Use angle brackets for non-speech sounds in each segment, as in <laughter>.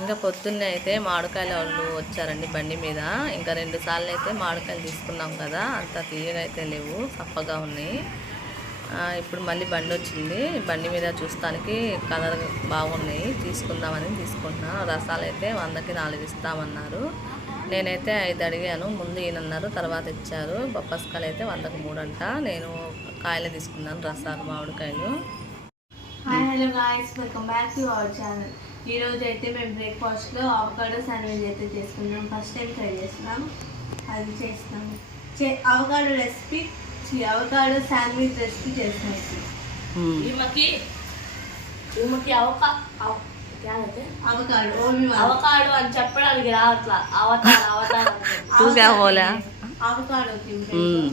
ఇంకా పొద్దున్నే అయితే మామిడికాయలు వాళ్ళు వచ్చారండి బండి మీద. ఇంకా రెండు సార్లు అయితే మామిడికాయలు తీసుకున్నాం కదా అంత తీయగా అయితే లేవు చప్పగా ఉన్నాయి. ఇప్పుడు మళ్ళీ బండి వచ్చింది. బండి మీద చూస్తానికి కలర్ బాగున్నాయి తీసుకుందామని తీసుకుంటున్నాను రసాలు అయితే వందకి నాలుగు ఇస్తామన్నారు. నేనైతే ఐదు అడిగాను ముందు ఈయనన్నారు తర్వాత ఇచ్చారు. బొప్పస్కాయలు అయితే వందకు మూడు అంట. నేను కాయలు తీసుకున్నాను రసాలు మామిడికాయలు. Hi hello guys welcome back to our channel ఈ రోజు అయితే మేము బ్రేక్ఫాస్ట్లో అవకాడో శాండ్విచ్ అయితే చేసుకున్నాం ఫస్ట్ టైం ట్రై చేస్తున్నాం. అది చేస్తున్నాం చే avocado recipe avocado sandwich recipe చేస్తున్నాం. మ్మ్. ఈమెకి ఈమెకి అవకా? అవకాడో అవకాడు అని చెప్పడానికి అవతార్ అవతార్ అవకాడో మ్మ్.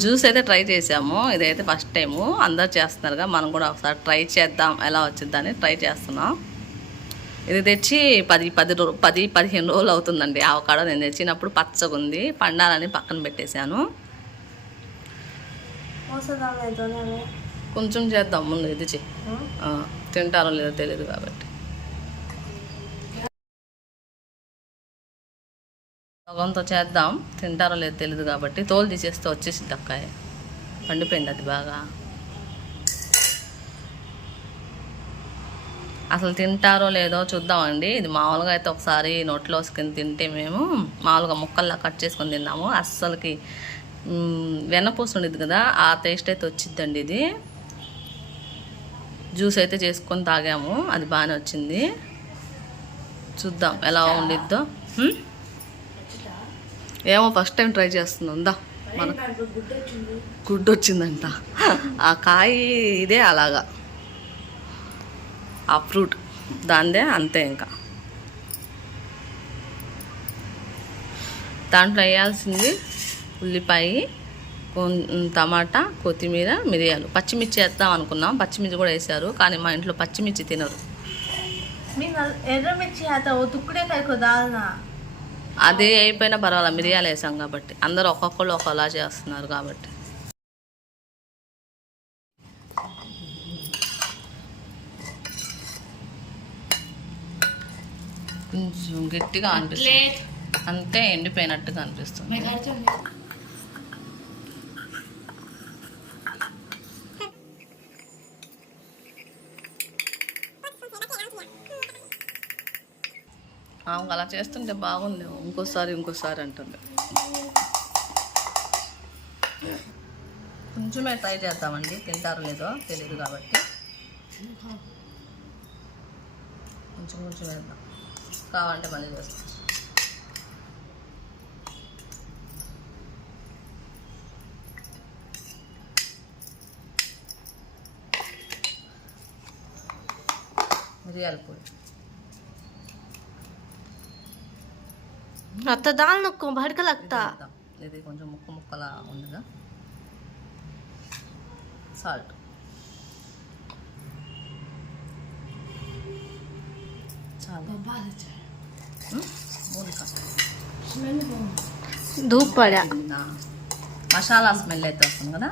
జ్యూస్ అయితే ట్రై చేసాము ఇదైతే ఫస్ట్ టైము అందరు చేస్తున్నారుగా. మనం కూడా ఒకసారి ట్రై చేద్దాం. ఎలా వచ్చిందని ట్రై చేస్తున్నాం. ఇది తెచ్చి పది పది రో పది పదిహేను రోజులు అవుతుందండి. ఆవకాడో నేను తెచ్చినప్పుడు పచ్చగా ఉంది పండాలని పక్కన పెట్టేశాను. కొంచెం చేద్దాం. ముందు ఇది చెయ్యి తింటారో లేదో తెలియదు కాబట్టి. సగంతో చేద్దాం. తింటారో లేదో తెలియదు కాబట్టి. తోలు తీసేస్తే వచ్చేసి దక్కాయ పండిపోయింది అది బాగా. అసలు తింటారో లేదో చూద్దామండి. ఇది మామూలుగా అయితే ఒకసారి నోట్లో వేసుకొని తింటే మేము మామూలుగా ముక్కల్లా కట్ చేసుకొని తిన్నాము అస్సలకి వెన్నపూస ఉండేది కదా ఆ టేస్ట్ అయితే వచ్చిద్దండి ఇది. జ్యూస్ అయితే చేసుకొని తాగాము. అది బాగానే వచ్చింది. చూద్దాం ఎలా ఉండిద్దో? ఏమో ఫస్ట్ టైం ట్రై చేస్తున్నాం. దా మన గుడ్డు వచ్చిందంట ఆ కాయ ఇదే అలాగా. ఆ ఫ్రూట్ దాందే అంతే ఇంకా. దాంట్లో వేయాల్సింది ఉల్లిపాయ టమాటా కొత్తిమీర మిరియాలు. పచ్చిమిర్చి వేద్దాం అనుకున్నాం. పచ్చిమిర్చి కూడా వేశారు కానీ మా ఇంట్లో పచ్చిమిర్చి తినరు. అదే అయిపోయినా పర్వాలేదు మిరియాలు వేసాం కాబట్టి. అందరూ ఒక్కొక్కళ్ళు ఒకలా చేస్తున్నారు కాబట్టి. కొంచెం గట్టిగా అనిపిస్తుంది. అంతే ఎండిపోయినట్టుగా అనిపిస్తుంది. ఆమెకు అలా చేస్తుంటే బాగుంది ఇంకోసారి ఇంకోసారి అంటుంది కొంచెమే ట్రై చేద్దామండి. తింటారో లేదో తెలియదు కాబట్టి. కొంచెం కొంచెం వేద్దాం. కావాలంటే మళ్ళీ చేస్తాం. మిరియాల పొడి. అత్త దాల్ నొక్కో వేద్దాం. ఇది కొంచెం ముక్క ముక్కలా ఉందిగా. సాల్ట్. చాలా మూలిక ధూప్ పడా నా మసాలా స్మెల్ అయితే వస్తుంది కదా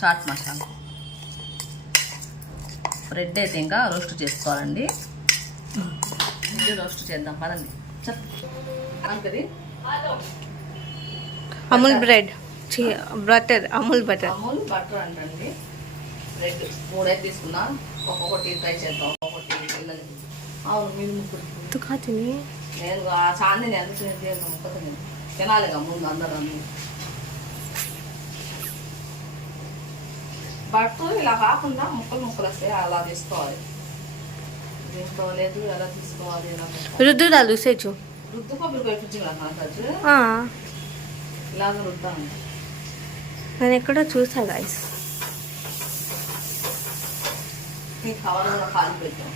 చాట్ మసాలా బ్రెడ్ అయితే ఇంకా రోస్ట్ చేసుకోవాలండి రోస్ట్ చేద్దాం పదండి Amul bread. Butter Amul butter. Amul butter అంటండి. బ్రెడ్ మూడైతే తీసుకున్నా. ఒక్కొక్కటి ట్రై చేద్దాం ఒక్కొక్కటి పిల్లలకి అవును మీరు ముగ్గురు తుకాతిని నేను ఆ చాంది నేను తినేది? ముక్క తినేది తినాలిగా ముందు అందరూ బట్టు ఇలా కాకుండా ముక్కలు ముక్కలు వస్తాయి అలా తీసుకోవాలి. దీంట్లో లేదు ఎలా తీసుకోవాలి. రుద్దురాలు సేచు రుద్దు కొబ్బరి మనసు ఇలాగ రుద్దాను. నేను ఎక్కడో చూసా గాయస్ కవర్ కూడా ఖాళీ పెట్టాం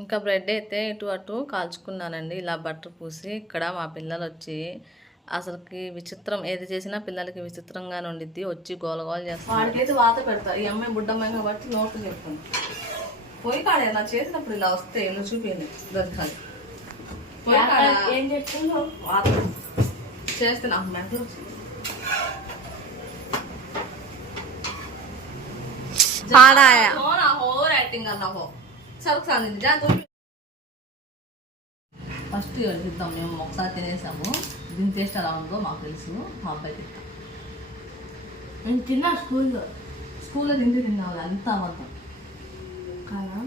ఇంకా బ్రెడ్ అయితే ఇటు అటు కాల్చుకున్నానండి. ఇలా బట్టర్ పూసి ఇక్కడ మా పిల్లలు వచ్చి అసలుకి విచిత్రం ఏది చేసినా పిల్లలకి విచిత్రంగా ఉండిద్ది. వచ్చి గోలగోలు చేస్తారు. వాడికైతే వాత పెడతా. ఈ అమ్మాయి బుడ్డమ్మాయి కాబట్టి నోట్లు చెప్తాను. పోయి కాడే నా చేసినప్పుడు ఇలా వస్తే నువ్వు చూపించు దొరకాలి పోయి కాడ? ఏం చేస్తున్నావు వాత. చేస్తే నాకు మెంటలు పాడాయా? యాక్టింగ్ అన్నా సరుకు జా तुम ఫస్ట్ ఇద్దాం మేము ఒకసారి తినేసాము. దీని టేస్ట్ ఎలా ఉందో మాకు తెలుసు. మా అబ్బాయికి ఇస్తాం నేను తిన్నా స్కూల్లో. స్కూల్లో తిండి తిన్నావు అంత అబద్ధం. కాదా?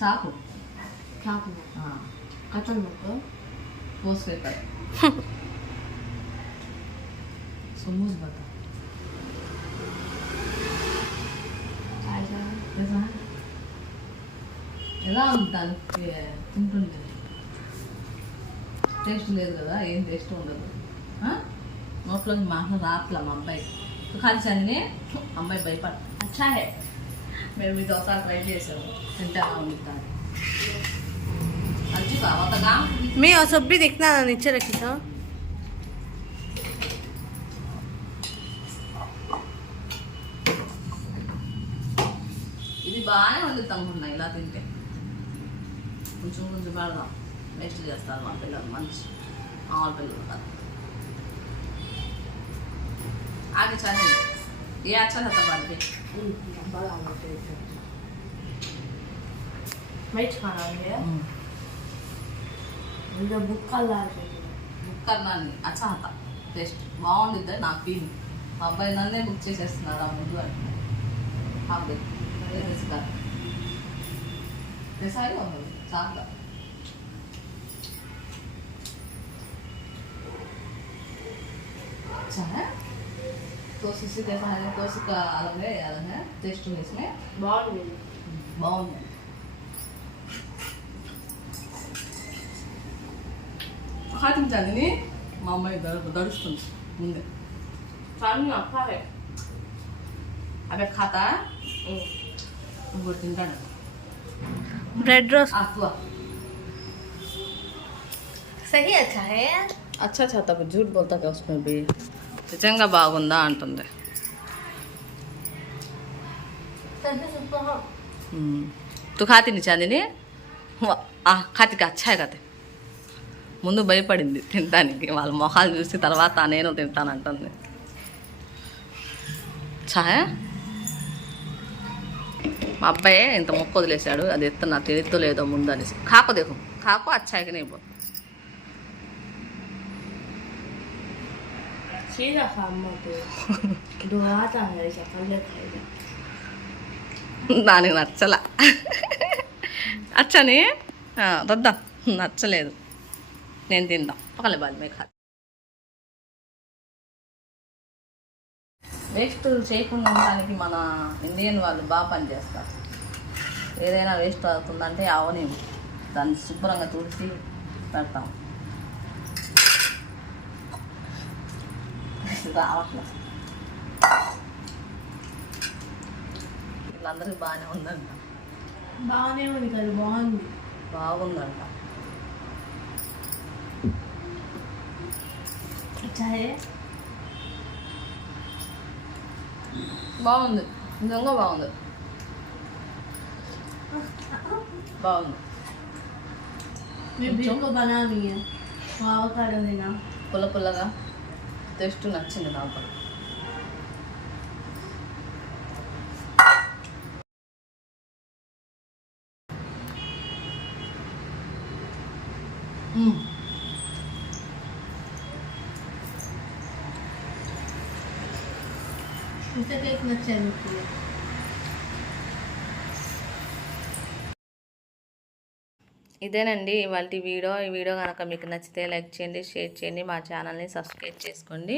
చాకు. చాకు కథలు నాకు పోస్ట్ పేపర్. <laughs> సొమ్మూజ్ బత ఎలా ఉంది దానికి తింటుంటే టేస్ట్ లేదు కదా ఏం టేస్ట్ ఉండదు ఆ? నోట్లోకి మాటలు రాట్లా మా అబ్బాయి కలిసి అమ్మాయి భయపడ అచ్చా హే మేము ఇది ఒకసారి ట్రై చేసాము తింటే ఎలా ఉంది దాన్ని మంచిగా ఒకగా मी असं बी देखना नीचे रखी था ఇది బాగానే వండుతాం అనుకున్నా ఇలా తింటే కొంచెం కొంచెం పెడదాం వేస్ట్ చేస్తారు మా పిల్లలు మంచి మామూలు పిల్లలు కాదు ఆగి చదివి ఏ అచ్చత పడితే మైట్ కావాలి ఇంకా బుక్కల్లా బుక్కల్లాన్ని అచ్చహత టేస్ట్ బాగుండిద్ది నా ఫీలింగ్ అబ్బాయి నన్నే బుక్ చేసేస్తున్నారు ఆ ముందు అంటే 你使用三個。చాలా దోసేసి దేశాన్ని దోశక అలాగే వేయాలన్నా టేస్ట్ వేసిన బాగుంది బాగుంది పాటించాలని మా అమ్మాయి దడుస్తుంది ముందే చాలు అప్పాలే అదే ఖాతా ఇంకోటి తింటాడు ब्रेड रोस्ट అక్కువ सही अच्छा है అచ్చా అచ్చా తప్ప జూట్ బోల్తా కదా उसमें भी నిజంగా బాగుందా అంటుంది सही सुपर తు ఖాతిని చాందిని ఖాతికి అచ్చాయి కదా ముందు భయపడింది తినడానికి వాళ్ళ మొహాలు చూసి తర్వాత నేను తింటానంటుంది ఛాయ్ మా అబ్బాయే ఇంత మొక్క వదిలేశాడు అది ఎత్తనా తెలియదు లేదో ముందు అనేసి కాకు దేహం. కాకు అచ్చాయికనే ఇవ్వ. దానికి నచ్చల. అచ్చని? వద్దా. నచ్చలేదు. నేను తిందాం. పక్కన బాలి మీకు వేస్ట్ చేయకుండా ఉండడానికి మన ఇండియన్ వాళ్ళు బాగా పనిచేస్తారు ఏదైనా వేస్ట్ అవుతుందంటే అవని దాన్ని శుభ్రంగా తుడిచి పెడతాం. రావట్లేదు వీళ్ళందరికీ బాగానే ఉందంట. బాగానే ఉంది కదా బాగుంది. బాగుందంట. చాయే బాగుంది. నిజంగా బాగుంది. బాగుంది. పుల్ల పుల్లగా. టెస్ట్ నచ్చింది నాకు. ఇదేనండి ఇవాళ వీడియో. ఈ వీడియో కనుక మీకు నచ్చితే లైక్ చేయండి షేర్ చేయండి మా ఛానల్ని సబ్స్క్రైబ్ చేసుకోండి.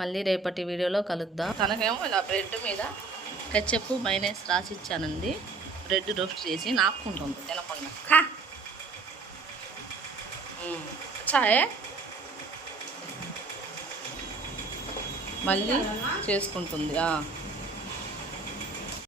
మళ్ళీ రేపటి వీడియోలో కలుద్దాం. తనకేమో ఇలా బ్రెడ్ మీద కెచ్చప్ మైనస్ రాసి ఇచ్చానండి బ్రెడ్ రోస్ట్ చేసి నాకుంటుంది తినకుండా. చాయే? మళ్ళీ చేసుకుంటుంది.